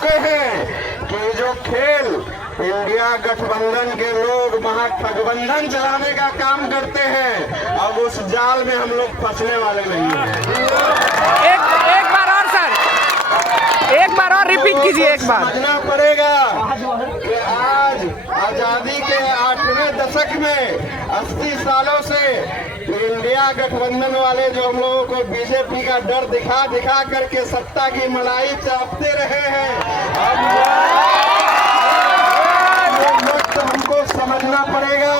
चुके हैं कि जो खेल इंडिया गठबंधन के लोग महागठबंधन चलाने का काम करते हैं, अब उस जाल में हम लोग फंसने वाले नहीं हैं। एक बार और सर, एक बार और रिपीट कीजिए। एक बार समझना पड़ेगा कि आज आजादी के 8वें दशक में 80 सालों से इंडिया गठबंधन वाले जो हम लोगों को बीजेपी का डर दिखा दिखा करके सत्ता की मलाई चापते रहे हैं, अब वक्त हमको समझना पड़ेगा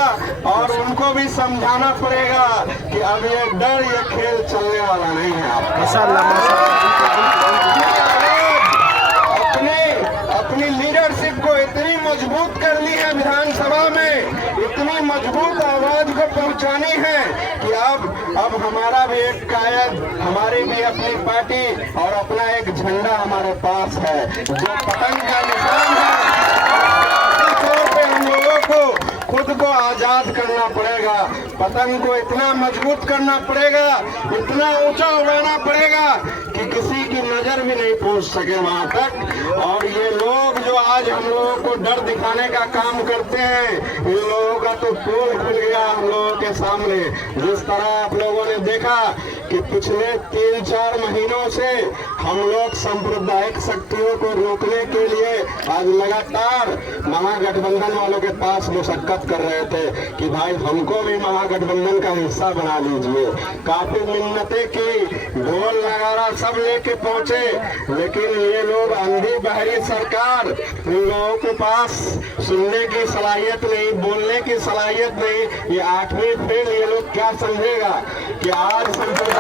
और उनको भी समझाना पड़ेगा कि अब ये डर, ये खेल चलने वाला नहीं है। अपनी लीडरशिप को इतनी मजबूत करनी है, विधानसभा में इतनी मजबूत आवाज को पहुंचानी है कि अब हमारा भी एक कायद, हमारी भी अपनी पार्टी और अपना एक झंडा हमारे पास है जो पतंग का निशान है। हम लोगों को खुद को आजाद करना पड़ेगा, पतंग को इतना मजबूत करना पड़ेगा, इतना ऊंचा उड़ाना पड़ेगा कि किसी की नजर भी नहीं पहुंच सके वहां तक। और ये लोग जो आज हम लोगों को डर दिखाने का काम करते हैं, इन लोगों का तो पोल खुल गया हम लोगों के सामने। जिस तरह आप लोगों ने देखा कि पिछले 3-4 महीनों से हम लोग सांप्रदायिक शक्तियों को रोकने के लिए आज लगातार महागठबंधन वालों के पास मुशक्कत कर रहे थे कि भाई हमको भी महागठबंधन का हिस्सा बना लीजिए। काफी मिन्नतें की, ढोल नगारा सब लेके पहुंचे, लेकिन ये लोग अंधी बहरी सरकार, इन लोगों के पास सुनने की सलाहियत नहीं, बोलने की सलाहियत नहीं। ये 8वीं फेल ये लोग क्या समझेगा कि आज सांप्रदायिक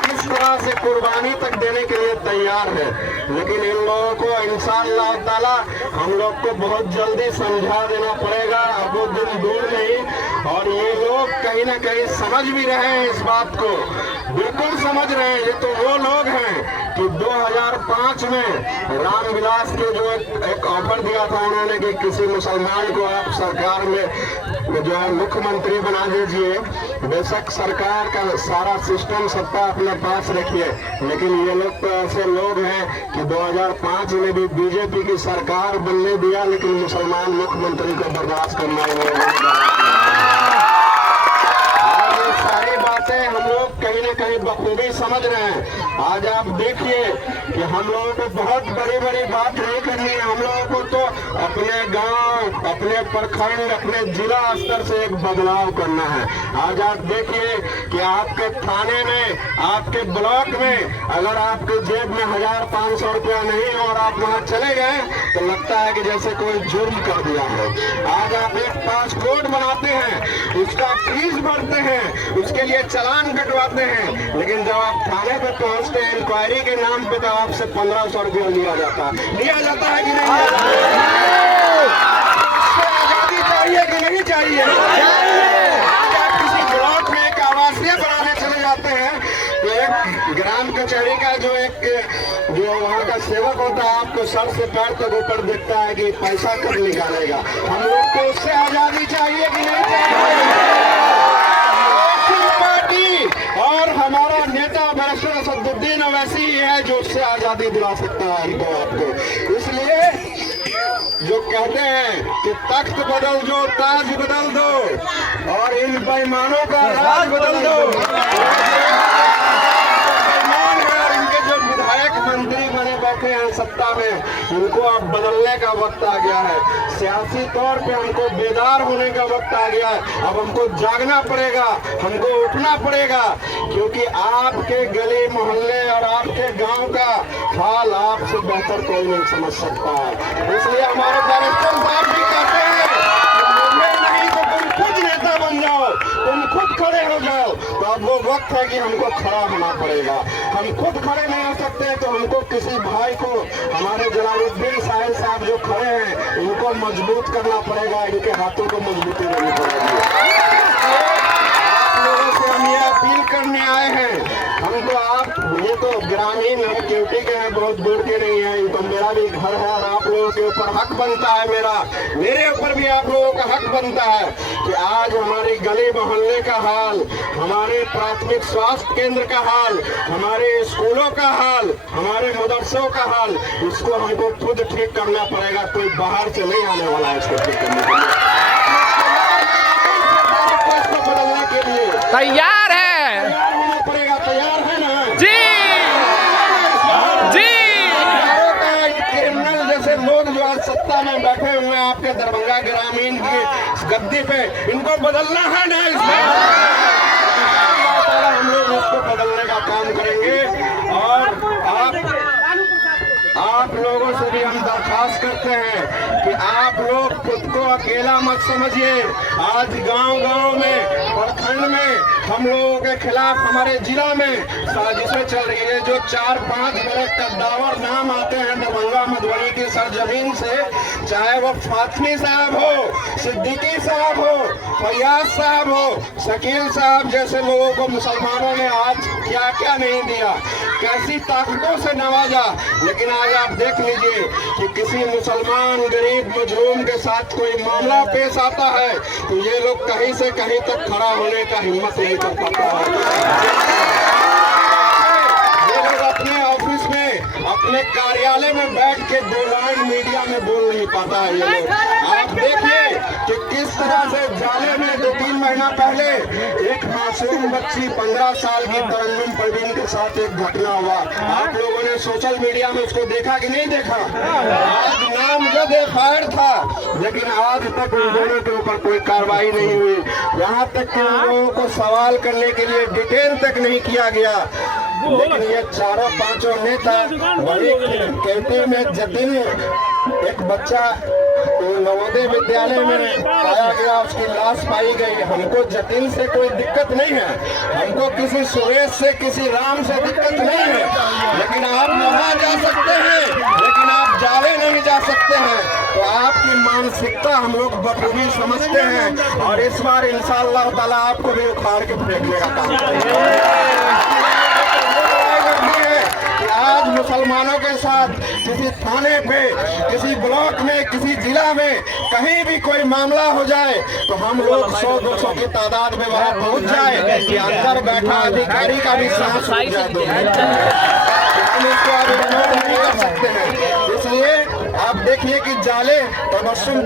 किस तरह से कुर्बानी तक देने के लिए तैयार है। लेकिन इन लोगों को इंशाअल्लाह ताला हम लोग को बहुत जल्दी समझा देना पड़ेगा, अब वो दिन दूर नहीं। और ये लोग कहीं ना कहीं समझ भी रहे हैं इस बात को, बिल्कुल समझ रहे हैं। ये तो वो लोग हैं कि 2005 में रामविलास के जो एक ऑफर दिया था उन्होंने कि किसी मुसलमान को आप सरकार में जो है मुख्यमंत्री बना दीजिए, बेशक सरकार का सारा सिस्टम सत्ता अपने पास रखिए, लेकिन ये लोग तो ऐसे लोग हैं कि 2005 में भी बीजेपी की सरकार बनने दिया, लेकिन मुसलमान मुख्यमंत्री को बर्दाश्त करना सारी बातें हम लोग कहीं ना कहीं बखूबी समझ रहे हैं। आज आप देखिए कि हम लोगों को बहुत बड़ी बड़ी बात नहीं करनी है, हम लोगों को तो अपने गांव, अपने प्रखंड, अपने जिला स्तर से एक बदलाव करना है। आज आप देखिए कि आपके थाने में, आपके ब्लॉक में अगर आपके जेब में 1000-500 रुपया नहीं और आप वहाँ चले गए तो लगता है कि जैसे कोई जुर्म कर दिया है। आज आप एक पासपोर्ट बनाते हैं, उसका फीस भरते हैं, उसके लिए चालान कटवाते हैं, लेकिन जब आप थाने पे पहुंचते हैं इंक्वायरी के नाम पे तो आपसे 1500 रुपया लिया जाता है कि नहीं? आजादी चाहिए कि नहीं चाहिए? आज आप किसी ब्लॉक में एक आवासीय बनाने चले जाते हैं तो एक ग्राम कचहरी का जो वहाँ का सेवक होता है आपको सर से पैर तक ऊपर देखता है कि पैसा कब निकालेगा। हम लोग को उससे आजादी चाहिए कि नहीं चाहिए? और हमारा नेता बैरिस्टर असदुद्दीन ओवैसी ही है जो उससे आजादी दिला सकता है हमको, आपको। इसलिए जो कहते हैं कि तख्त बदल दो, ताज बदल दो और इन बेईमानों का राज बदल दो। विधायक मंत्री बने बैठे हैं सत्ता में, इनको अब बदलने का वक्त आ गया है। सियासी तौर पे हमको बेदार होने का वक्त आ गया है। अब हमको जागना पड़ेगा, हमको उठना पड़ेगा, क्योंकि आपके गली मोहल्ले और आपके गांव का हाल आपसे बेहतर कोई नहीं समझ सकता है। इसलिए हमारे बैरिस्टर साहब भी कहते हैं नहीं तो तुम खुद नेता बन जाओ, तुम खुद खड़े हो जाओ। तो अब वो वक्त है कि हमको खड़ा होना पड़ेगा। हम खुद खड़े नहीं हो सकते तो हमको किसी भाई को, हमारे जलालुद्दीन साहब जो खड़े हैं इनको मजबूत करना पड़ेगा, इनके हाथों को मजबूती देनी पड़ेगी। आप लोगों से हम ये अपील करने आए हैं। हम तो आप ये तो ग्रामीण हम केवटी के हैं, बहुत दूर के नहीं हैं। तो मेरा भी घर है और आप लोगों के ऊपर हक बनता है, मेरे ऊपर भी आप लोगों का हक बनता है कि आज हमारी गली मोहल्ले का हाल, हमारे प्राथमिक स्वास्थ्य केंद्र का हाल, हमारे स्कूलों का हाल, हमारे मदरसों का हाल, इसको हमको खुद ठीक करना पड़ेगा। कोई बाहर से नहीं आने वाला है इसको ठीक करने के लिए, इसको बदलने के लिए तैयार है, तैयार होना पड़ेगा। तैयार है ना जी जी। क्रिमिनल जैसे लोग जो आज सत्ता में बैठे हुए हैं आपके दरभंगा ग्रामीण की गद्दी पे, इनको बदलना है ना। इसमें हम लोग इसको बदलने का काम करेंगे। और आप लोगों से भी हम दरखास्त करते हैं कि आप लोग खुद को अकेला मत समझिए। आज गांव-गांव में, प्रखंड में हम लोगों के खिलाफ हमारे जिला में साजिशें चल रही है। जो 4-5 बड़े कद्दावर नाम आते हैं दरभंगा मधुबनी की सरजमीन से, चाहे वो फातमी साहब हो, सिद्दीकी साहब हो, फैयाज साहब हो, शकील साहब जैसे लोगों को मुसलमानों ने आज क्या क्या नहीं दिया, कैसी ताकतों से नवाजा। लेकिन आज आप देख लीजिए कि किसी मुसलमान गरीब मजलूम के साथ कोई मामला पेश आता है तो ये लोग कहीं से कहीं तक खड़ा होने का हिम्मत नहीं कर पाता है। ये लोग अपने ऑफिस में, अपने कार्यालय में बैठ के 2 लाइन मीडिया में बोल नहीं पाता है। ये लोग आप देखिए कि किस तरह से जाले में 2-3 महीना पहले एक मासूम बच्ची 15 साल की तरन्नुम परवीन के साथ एक घटना हुआ। आप लोगों ने सोशल मीडिया में उसको देखा कि नहीं देखा? आज नामजद एफआईआर था, लेकिन आज तक उन दोनों के ऊपर कोई कार्रवाई नहीं हुई। यहाँ तक कि उन लोगों को सवाल करने के लिए डिटेन तक नहीं किया गया। लेकिन ये 4-5 नेता वही केवटी में जतिन, एक बच्चा नवोदय विद्यालय में पाया गया, उसकी लाश पाई गई। हमको जतिन से कोई दिक्कत नहीं है, हमको किसी सुरेश से, किसी राम से दिक्कत नहीं है। लेकिन आप वहां जा सकते हैं, लेकिन आप जाले नहीं जा सकते हैं। तो आपकी मानसिकता हम लोग बखूबी समझते हैं और इस बार इंशाअल्लाह ताला आपको भी उखाड़ के फेंकने का काम करेंगे। आज मुसलमानों के साथ किसी थाने पे, किसी ब्लॉक में, किसी जिला में कहीं भी कोई मामला हो जाए तो हम लोग 100-200 की तादाद में वहां पहुंच जाए कि अंदर बैठा अधिकारी का भी सांस रुक जाए। हम इसको अब इग्नोर नहीं कर सकते हैं। इसलिए आप देखिए कि जाले तबस्सुम